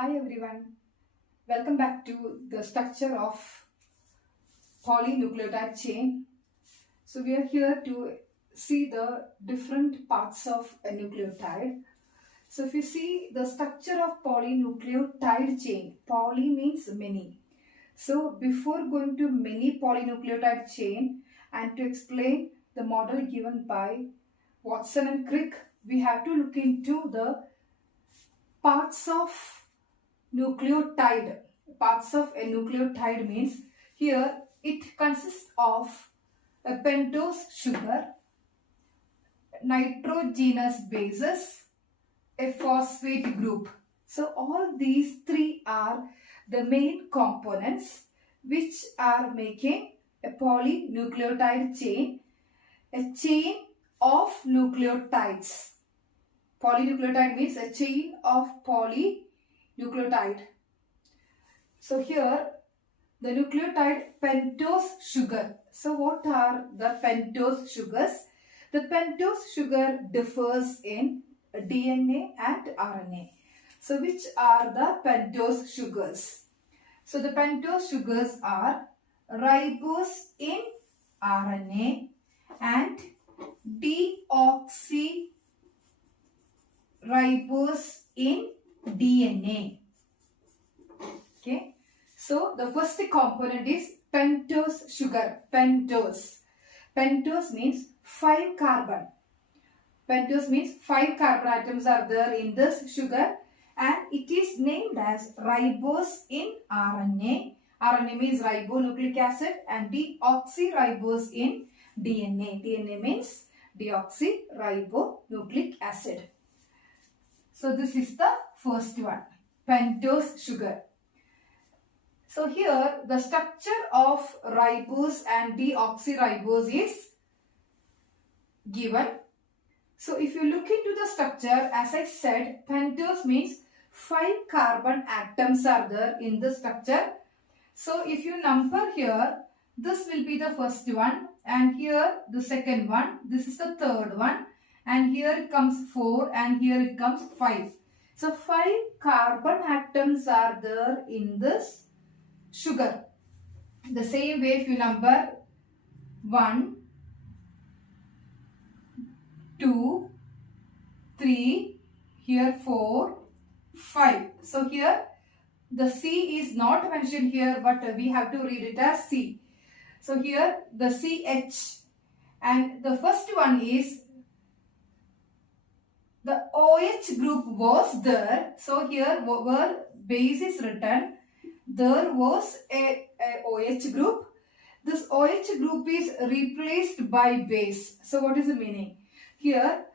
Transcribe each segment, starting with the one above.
Hi everyone, welcome back to the structure of polynucleotide chain. So we are here to see the different parts of a nucleotide. So if you see the structure of polynucleotide chain, poly means many. So before going to many polynucleotide chain and to explain the model given by Watson and Crick, we have to look into the parts of nucleotide. Parts of a nucleotide means here it consists of a pentose sugar, nitrogenous bases, a phosphate group. So all these three are the main components which are making a polynucleotide chain, a chain of nucleotides. Polynucleotide means a chain of polynucleotide. So here the nucleotide pentose sugar. So what are the pentose sugars? The pentose sugar differs in DNA and RNA. So which are the pentose sugars? So the pentose sugars are ribose in RNA and deoxyribose in DNA. Okay. So the first component is pentose sugar. Pentose. Pentose means 5 carbon. Pentose means 5 carbon atoms are there in this sugar and it is named as ribose in RNA. RNA means ribonucleic acid and deoxyribose in DNA. DNA means deoxyribonucleic acid. So this is the first one, pentose sugar. So here the structure of ribose and deoxyribose is given. So if you look into the structure, as I said, pentose means 5 carbon atoms are there in the structure. So if you number here, this will be the first one and here the second one, this is the third one and here it comes 4 and here it comes 5. So 5 carbon atoms are there in this sugar. The same way if you number 1, 2, 3, here 4, 5. So here the C is not mentioned here but we have to read it as C. So here the CH and the first one is the OH group was there. So here where base is written, there was a OH group. This OH group is replaced by base. So what is the meaning? Here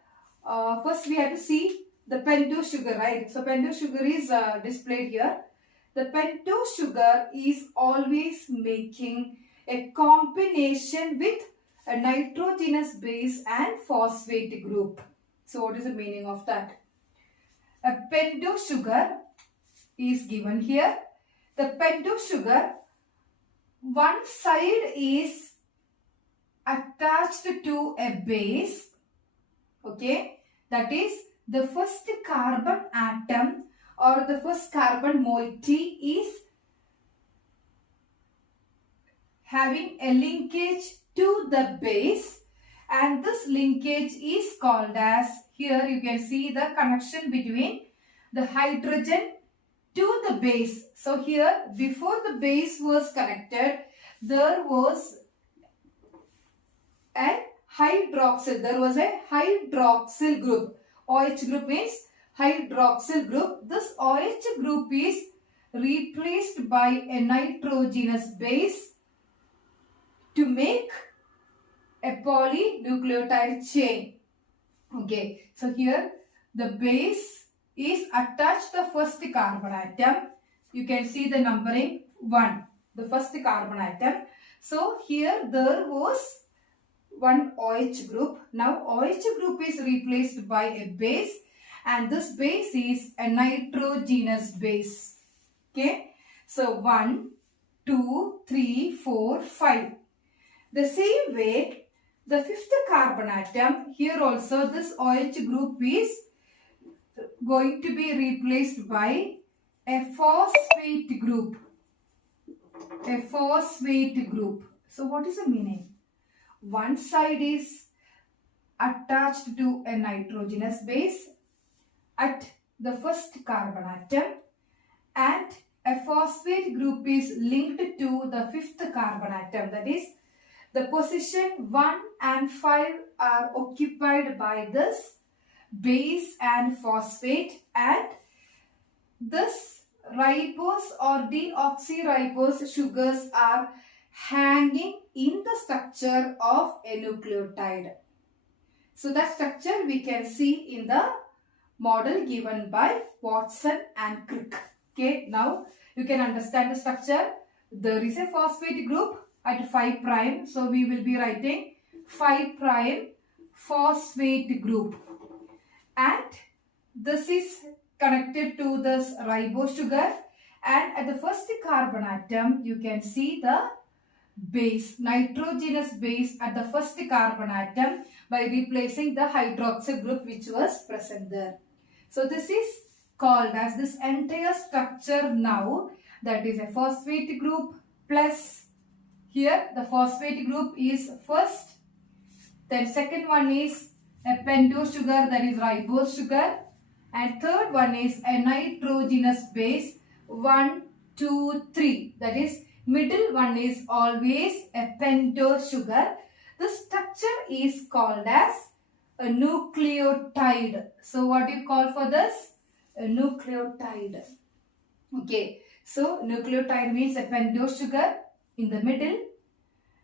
first we have to see the pentose sugar, right? So pentose sugar is displayed here. The pentose sugar is always making a combination with a nitrogenous base and phosphate group. So what is the meaning of that? A pentose sugar is given here. The pentose sugar, one side is attached to a base. Okay, that is the first carbon atom or the first carbon moiety is having a linkage to the base and this linkage is called as, here you can see the connection between the hydrogen to the base. So here before the base was connected, there was a hydroxyl. There was a hydroxyl group. OH group means hydroxyl group. This OH group is replaced by a nitrogenous base to make a polynucleotide chain. Okay, so here the base is attached to the first carbon atom. You can see the numbering 1, the first carbon atom. So here there was one OH group. Now OH group is replaced by a base and this base is a nitrogenous base. Okay, so 1, 2, 3, 4, 5. The same way the fifth carbon atom, here also this OH group is going to be replaced by a phosphate group. A phosphate group. So what is the meaning? One side is attached to a nitrogenous base at the first carbon atom, and a phosphate group is linked to the fifth carbon atom. That is, the position 1 and 5 are occupied by this base and phosphate, and this ribose or deoxyribose sugars are hanging in the structure of a nucleotide. So that structure we can see in the model given by Watson and Crick. Okay, now you can understand the structure. There is a phosphate group at 5 prime. So we will be writing 5 prime phosphate group. And this is connected to this ribose sugar. And at the first carbon atom, you can see the base, nitrogenous base at the first carbon atom by replacing the hydroxyl group which was present there. So this is called as this entire structure now, that is a phosphate group plus here the phosphate group is first, then second one is a pentose sugar, that is ribose sugar, and third one is a nitrogenous base 1, 2, 3, that is middle one is always a pentose sugar. The structure is called as a nucleotide. So what do you call for this? A nucleotide. Okay. So nucleotide means a pentose sugar in the middle,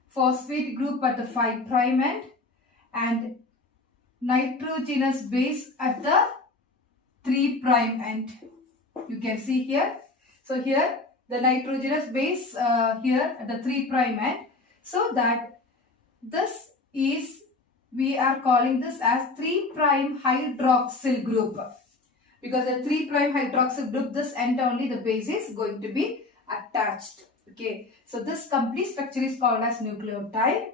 phosphate group at the 5 prime end, and nitrogenous base at the 3 prime end. You can see here. So here the nitrogenous base here at the 3 prime end. So that this is, we are calling this as 3 prime hydroxyl group. Because the 3 prime hydroxyl group, this end only the base is going to be attached. Okay. So this complete structure is called as nucleotide,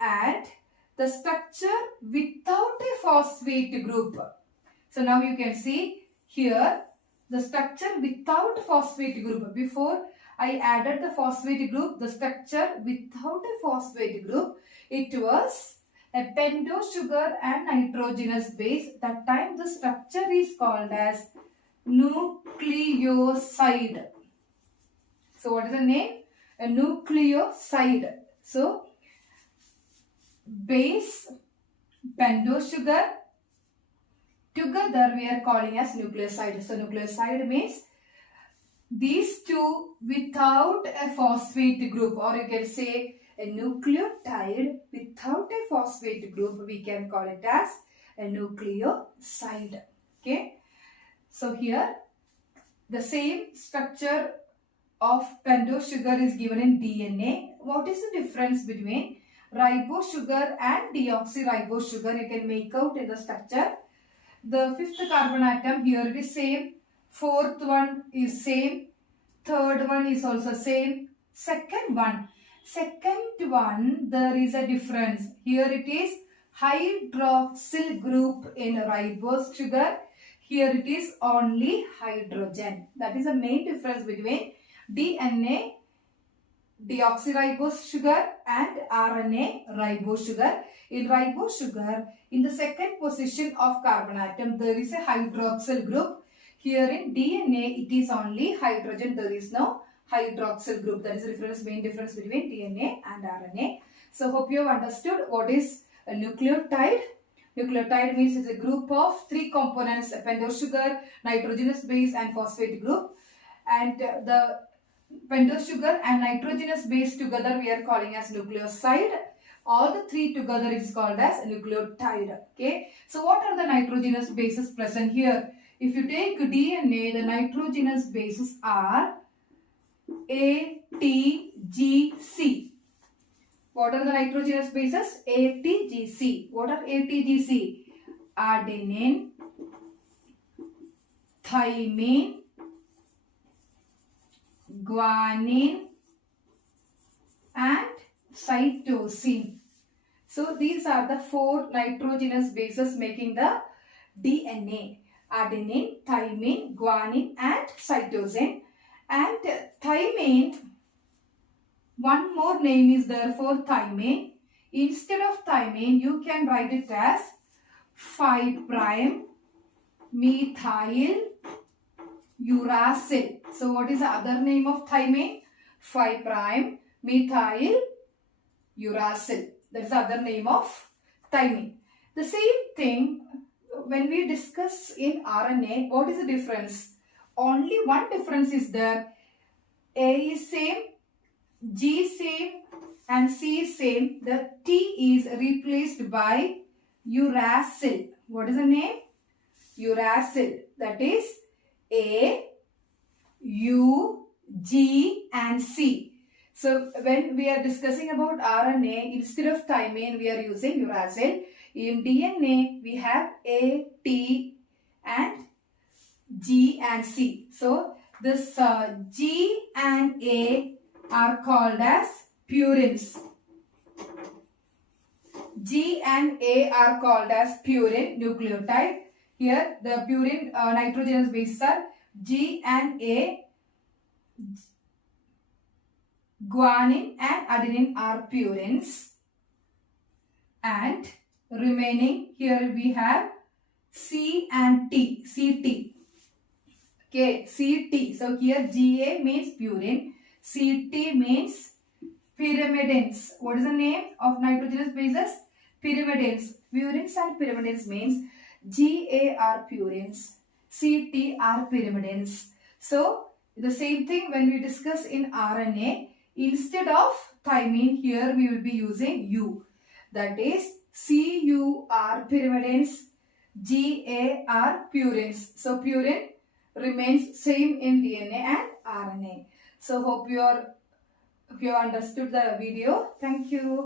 and the structure without a phosphate group. So now you can see here the structure without phosphate group. Before I added the phosphate group, the structure without a phosphate group, it was a pentose sugar and nitrogenous base. That time the structure is called as nucleoside. So what is the name? A nucleoside. So base, pentose sugar, together we are calling as nucleoside. So nucleoside means these two without a phosphate group, or you can say a nucleotide without a phosphate group, we can call it as a nucleoside. Okay. So here the same structure of pentose sugar is given in DNA. What is the difference between ribose sugar and deoxyribose sugar? You can make out in the structure. The fifth carbon atom here it is same, fourth one is same, third one is also same, second one there is a difference. Here it is hydroxyl group in ribose sugar, here it is only hydrogen. That is the main difference between DNA deoxyribose sugar and RNA ribose sugar. In ribose sugar, in the second position of carbon atom, there is a hydroxyl group. Here in DNA, it is only hydrogen. There is no hydroxyl group. That is the main difference between DNA and RNA. So, hope you have understood what is a nucleotide. Nucleotide means it's a group of 3 components: a pentose sugar, nitrogenous base, and phosphate group. And the pentose sugar and nitrogenous base together we are calling as nucleoside. All the 3 together is called as nucleotide. Okay. So what are the nitrogenous bases present here? If you take DNA, the nitrogenous bases are A, T, G, C. What are the nitrogenous bases? A, T, G, C. What are A, T, G, C? Adenine, thymine, guanine, and cytosine. So these are the 4 nitrogenous bases making the DNA. adenine, thymine, guanine and cytosine. And thymine, one more name is there for thymine. Instead of thymine, you can write it as 5' methyl uracil. So what is the other name of thymine? 5' methyl uracil. That is the other name of thymine. The same thing when we discuss in RNA, what is the difference? Only one difference is there. A is same, G same and C is same. The T is replaced by uracil. What is the name? Uracil. That is A, U, G and C. So when we are discussing about RNA, instead of thymine, we are using uracil. In DNA, we have A, T and G and C. So this G and A are called as purines. G and A are called as purine nucleotide. Here the purine nitrogenous bases are G and A. Guanine and adenine are purines. And remaining here we have C and T. CT. Okay, CT. So here GA means purine. CT means pyrimidines. What is the name of nitrogenous bases? Pyrimidines. Purines and pyrimidines means GA are purines, CT are pyrimidines. So the same thing when we discuss in RNA, instead of thymine, here we will be using U. That is CU are pyrimidines, GA are purines. So purine remains same in DNA and RNA. So hope you understood the video. Thank you.